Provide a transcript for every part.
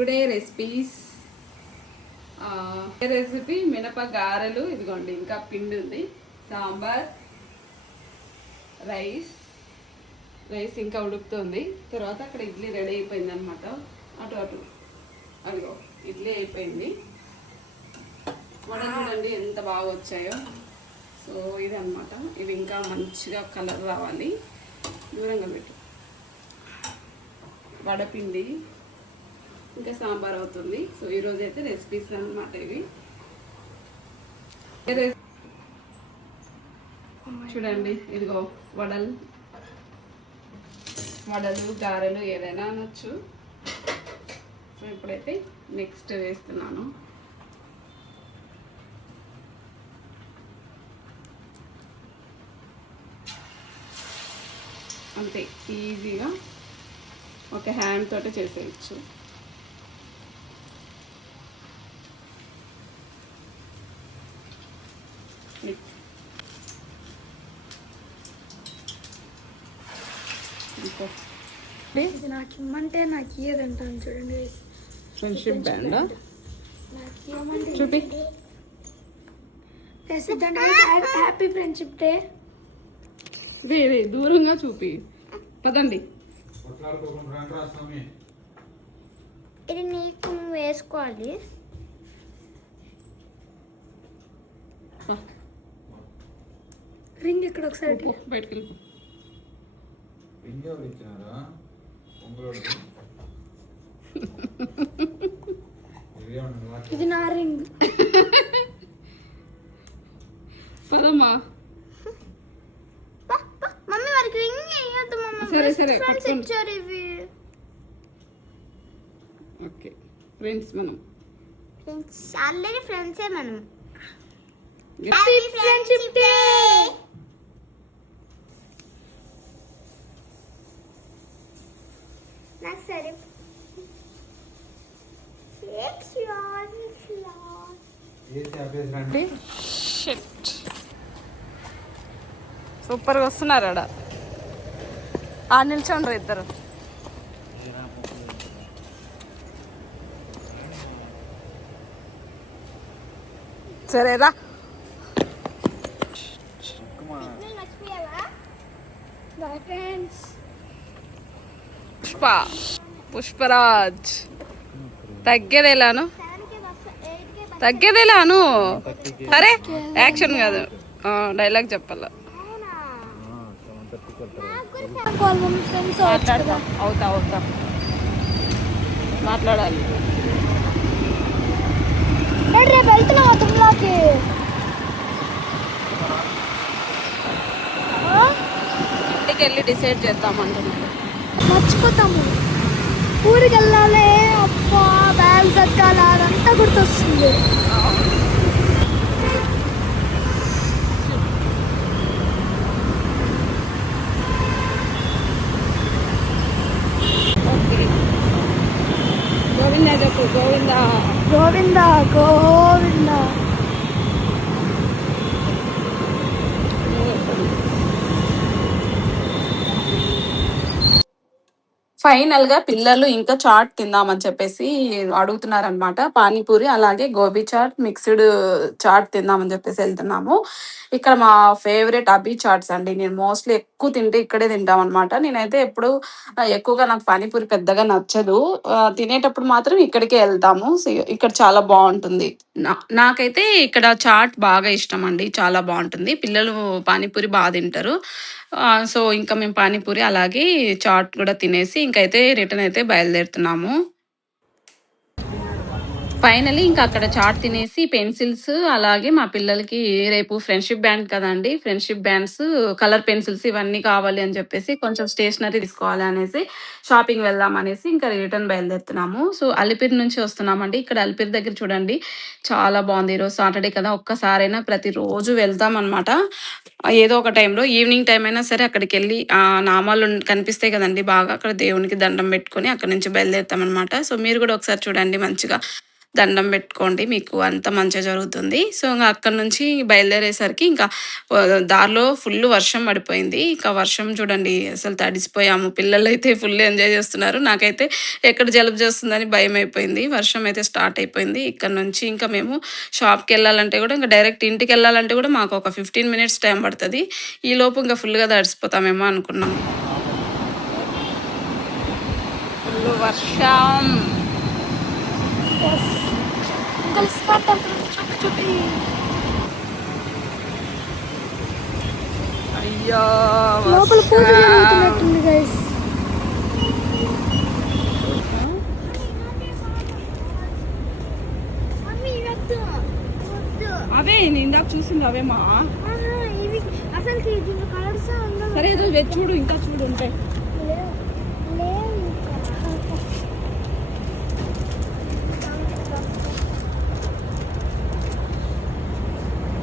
Today recipes recipe మినప గారెలు. ఇదిగోండి, ఇంకా పిండి ఉంది. సాంబార్, రైస్ ఇంకా ఉడుకుతుంది. తర్వాత అక్కడ ఇడ్లీ రెడీ అయిపోయింది అనమాట. అటు అదిగో ఇడ్లీ అయిపోయింది. వడలు చూడండి ఎంత బాగా వచ్చాయో. సో ఇది అనమాట. ఇవి ఇంకా మంచిగా కలర్ రావాలి. దూరంగా పెట్టు. వడపిండి ఇంకా సాంబార్ అవుతుంది. సో ఈరోజు అయితే రెసిపీస్ అనమాట ఇవి. చూడండి, ఇదిగో వడలు, గారెలు ఏదైనా అనొచ్చు. సో ఇప్పుడైతే నెక్స్ట్ వేస్తున్నాను. అంతే, ఈజీగా ఒక హ్యాండ్ తోటి చేసేయచ్చు. ఇది నాకు ఇమ్మంటే నాకు ఇయ్యదంటాను. చూడండి, ఫ్రెండ్షిప్ బ్యాండ్ చూపి. Happy friendship day. రే దూరంగా చూపి. పదండి. ఇది నీకు వేసుకోవాలి. రింగ్ ఇక్కడ ఒకసారి బయటకు వెళ్ళిపో. ఇది నా రింగ్. పదమ్మా. మమ్మీ వారికి రింగ్ వేయొద్దు. సరే ఇచ్చారు ఇవి. ఓకే ఫ్రెండ్స్, మనం ఆల్రెడీ ఫ్రెండ్సే మనం. Happy friendship day. నాకు సరే సూపర్గా వస్తున్నారు. ఆడ నిల్చోండ్రు ఇద్దరు. సరేరా. పుష్పరాజ్ తగ్గేదేలాను. అరే యాక్షన్ కాదు, డైలాగ్ చెప్పాల. అవుతా మాట్లాడాలి. ఇంటికి వెళ్ళి డిసైడ్ చేద్దామంటున్నాను. మర్చిపోతాము. ఊరికి వెళ్ళాలి. అబ్బా, బ్యాగ్ తగ్గాలి, అదంతా గుర్తొస్తుంది. గోవిందా చెప్పు. గోవిందా గోవిందా గోవిందా. ఫైనల్ గా పిల్లలు ఇంకా చాట్ తిందామని చెప్పేసి అడుగుతున్నారనమాట. పానీపూరి అలాగే గోబీ చాట్, మిక్స్డ్ చాట్ తిందామని చెప్పేసి వెళ్తున్నాము. ఇక్కడ మా ఫేవరెట్ అభి చాట్స్ అండి. నేను మోస్ట్లీ ఎక్కువ తింటే ఇక్కడే తింటాం అనమాట. నేనైతే ఎప్పుడు ఎక్కువగా నాకు పానీపూరి పెద్దగా నచ్చదు. తినేటప్పుడు మాత్రం ఇక్కడికే వెళ్తాము. ఇక్కడ చాలా బాగుంటుంది. నాకైతే ఇక్కడ చాట్ బాగా ఇష్టం అండి. చాలా బాగుంటుంది. పిల్లలు పానీపూరి బాగా తింటారు. సో ఇంకా మేము పానీపూరి అలాగే చాట్ కూడా తినేసి ఇంకైతే రిటర్న్ అయితే బయలుదేరుతున్నాము. ఫైనలీ ఇంకా అక్కడ చాట్ తినేసి పెన్సిల్స్ అలాగే మా పిల్లలకి రేపు ఫ్రెండ్షిప్ బ్యాండ్ కదండి, ఫ్రెండ్షిప్ బ్యాండ్స్, కలర్ పెన్సిల్స్ ఇవన్నీ కావాలి అని చెప్పేసి కొంచెం స్టేషనరీ తీసుకోవాలి అనేసి షాపింగ్ వెళ్దాం అనేసి ఇంకా రిటర్న్ బయలుదేరుతున్నాము. సో అలిపిరి నుంచి వస్తున్నామండి. ఇక్కడ అలిపిరి దగ్గర చూడండి చాలా బాగుంది. ఈరోజు సాటర్డే కదా, ఒక్కసారైనా ప్రతిరోజు వెళ్తాం అనమాట. ఏదో ఒక టైంలో ఈవినింగ్ టైం అయినా సరే అక్కడికి వెళ్ళి నామాలు కనిపిస్తాయి కదండి బాగా, అక్కడ దేవునికి దండం పెట్టుకొని అక్కడ నుంచి బయలుదేరుతాం అనమాట. సో మీరు కూడా ఒకసారి చూడండి, మంచిగా దండం పెట్టుకోండి, మీకు అంత మంచిగా జరుగుతుంది. సో ఇంకా అక్కడ నుంచి బయలుదేరేసరికి ఇంకా దారిలో ఫుల్ వర్షం పడిపోయింది. ఇంకా వర్షం చూడండి అసలు తడిసిపోయాము. పిల్లలు అయితే ఫుల్ ఎంజాయ్ చేస్తున్నారు. నాకైతే ఎక్కడ జలుబు చేస్తుందని భయం అయిపోయింది. వర్షం అయితే స్టార్ట్ అయిపోయింది. ఇక్కడ నుంచి ఇంకా మేము షాప్కి వెళ్ళాలంటే కూడా ఇంకా డైరెక్ట్ ఇంటికి వెళ్ళాలంటే కూడా మాకు ఒక 15 మినిట్స్ టైం పడుతుంది. ఈ లోపు ఇంకా ఫుల్గా తడిసిపోతామేమో అనుకున్నాం. ఫుల్ వర్షం. ఇంకా స్పాట్ చూపి అయ్యో లోపల పూజ జరుగుతున్నట్టుంది గైస్. అవే నేను ఇందాక చూసింది అవేమా. అసలు కలర్స్ సరే ఏదో వెజ్ చూడు, ఇంకా చూడు ఉంటాయి.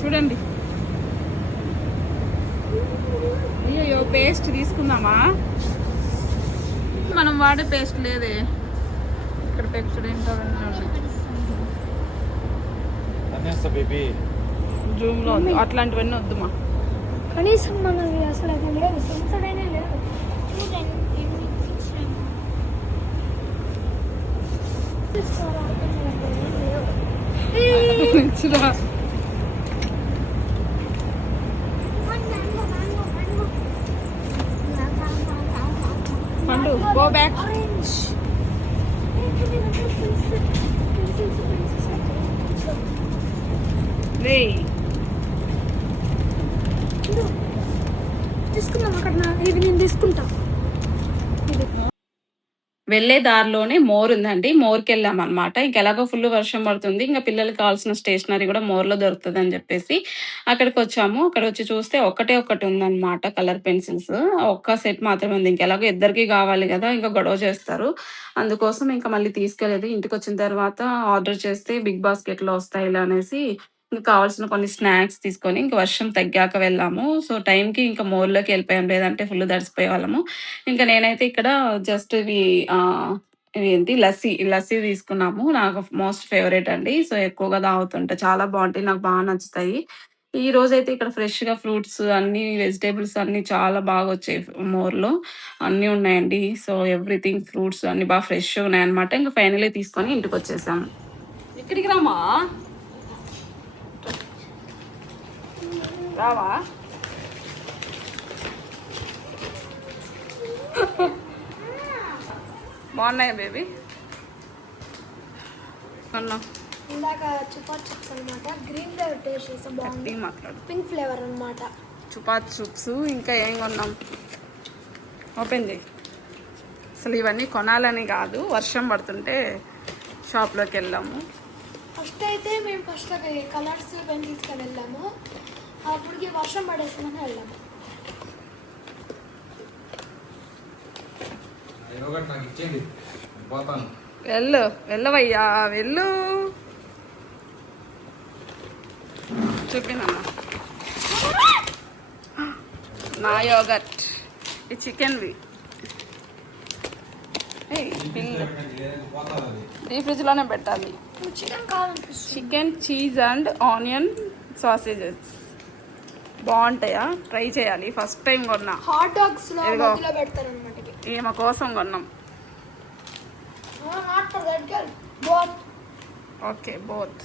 చూడండి. అయ్యో పేస్ట్ తీసుకుందామా? మనం వాడే పేస్ట్ లేదే ఇక్కడ. పెప్సిడ్ ఏంటో జూమ్ లో ఉంది. అట్లాంటివన్నీ వద్దుమా. కనీసం మనది అసలు అది లేదు, సెన్సర్డ్ లేదు. పండు గో బ్యాక్. తీసుకుందాం అక్కడ. ఇది నేను తీసుకుంటా. వెళ్ళే దారిలోనే మోర్ ఉందండి. మోర్కి వెళ్ళాం అనమాట. ఇంకెలాగో ఫుల్ వర్షం పడుతుంది. ఇంకా పిల్లలకి కావాల్సిన స్టేషనరీ కూడా మోర్లో దొరుకుతుంది అని చెప్పేసి అక్కడికి వచ్చాము. అక్కడ వచ్చి చూస్తే ఒకటి ఉందన్నమాట, కలర్ పెన్సిల్స్. ఒక్క సెట్ మాత్రమే ఉంది. ఇంకెలాగో ఇద్దరికి కావాలి కదా, ఇంకా గొడవ చేస్తారు. అందుకోసం ఇంకా మళ్ళీ తీసుకెళ్ళేది. ఇంటికి వచ్చిన తర్వాత ఆర్డర్ చేస్తే బిగ్ బాస్కెట్లో వస్తాయి ఇలా అనేసి ఇంకా కావాల్సిన కొన్ని స్నాక్స్ తీసుకొని ఇంకా వర్షం తగ్గాక వెళ్ళాము. సో టైంకి ఇంకా మోర్లోకి వెళ్ళిపోయాం, లేదంటే ఫుల్ తడిసిపోయే వాళ్ళము. ఇంకా నేనైతే ఇక్కడ జస్ట్ ఇవి ఇవి ఏంటి లస్సీ తీసుకున్నాము. నాకు మోస్ట్ ఫేవరెట్ అండి. సో ఎక్కువగా తాగుతుంటా, చాలా బాగుంటాయి, నాకు బాగా నచ్చుతాయి. ఈ రోజైతే ఇక్కడ ఫ్రెష్‌గా ఫ్రూట్స్ అన్నీ, వెజిటబుల్స్ అన్నీ చాలా బాగా వచ్చాయి. మోర్‌లో అన్నీ ఉన్నాయండి. సో ఎవ్రీథింగ్ ఫ్రూట్స్ అన్నీ బాగా ఫ్రెష్‌గా ఉన్నాయన్నమాట. ఇంకా ఫైనల్లీ తీసుకొని ఇంటికొచ్చేసాము. ఇక్కడికి రామా, రావా? బాగున్నాయా బేబీ? కొన్నాం. ఇందాక చుపా చిప్స్ అనమాట, గ్రీన్ ఫ్లేవర్ టేస్ట్ చేస్తే బాగుంది. మాట్లాడు. పింక్ ఫ్లేవర్ అనమాట చుపా చిప్స్. ఇంకా ఏం కొన్నాం? ఓపెన్ చేయి. అసలు ఇవన్నీ కొనాలని కాదు, వర్షం పడుతుంటే షాప్లోకి వెళ్ళాము. ఫస్ట్ అయితే మేము ఫస్ట్ కలర్స్ పెన్సిల్స్కి వెళ్ళాము. అప్పటికి వర్షం పడేస్తుందని వెళ్ళాము. వెళ్ళవయ్యా వెళ్ళు. చూపినా నా యోగట్, ఈ చికెన్వి. ఈ ఫ్రిడ్జ్లోనే పెట్టాలి. Chicken cheese and onion sausages బాగుంటాయా? ట్రై చేయాలి. ఫస్ట్ టైం కొన్నా. హాట్ డాగ్స్ లో మధ్యలో పెడతారు అన్నమాట. ఈమె కోసం కొన్నాం. Okay both.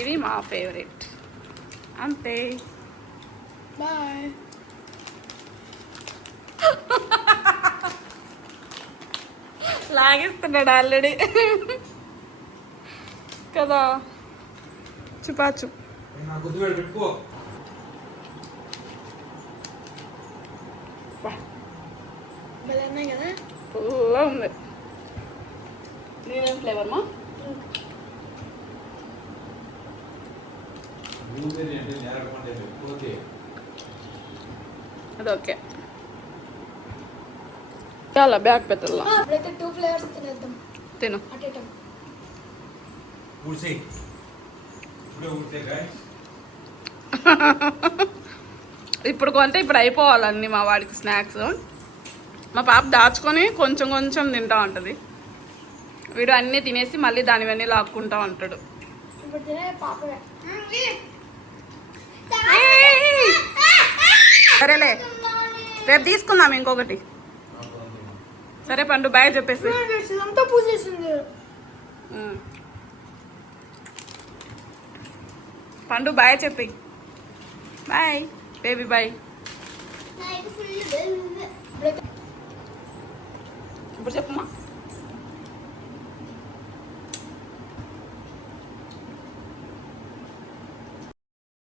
ఇది మా ఫేవరెట్ అంతే. బాయ్. లాగేస్తున్నాడు ఆల్రెడీ కదా. చుపాచు కదా, ఫుల్గా ఉంది. నేనేం ఫ్లేవర్ మా? అది ఓకే. చాలా బ్యాగ్ పెట్టాలా? ఇప్పుడైతే 2 ఫ్లేవర్స్ తినేద్దాం. తిను. ఇప్పుడు కొంటే ఇప్పుడు అయిపోవాలన్నీ మా వాడికి స్నాక్స్. మా పాప దాచుకొని కొంచెం కొంచెం తింటా ఉంటుంది. వీడు అన్నీ తినేసి మళ్ళీ దానివన్నీ లాక్కుంటా ఉంటాడు. ఇప్పుడు తినే పాపడే. సరేలే రేపు తీసుకుందాం ఇంకొకటి. సరే పండు బాయ్ చెప్పేసి. ఇదంతా పూసేసింది. పండు బాయ్ చెప్పి. Bye baby bye.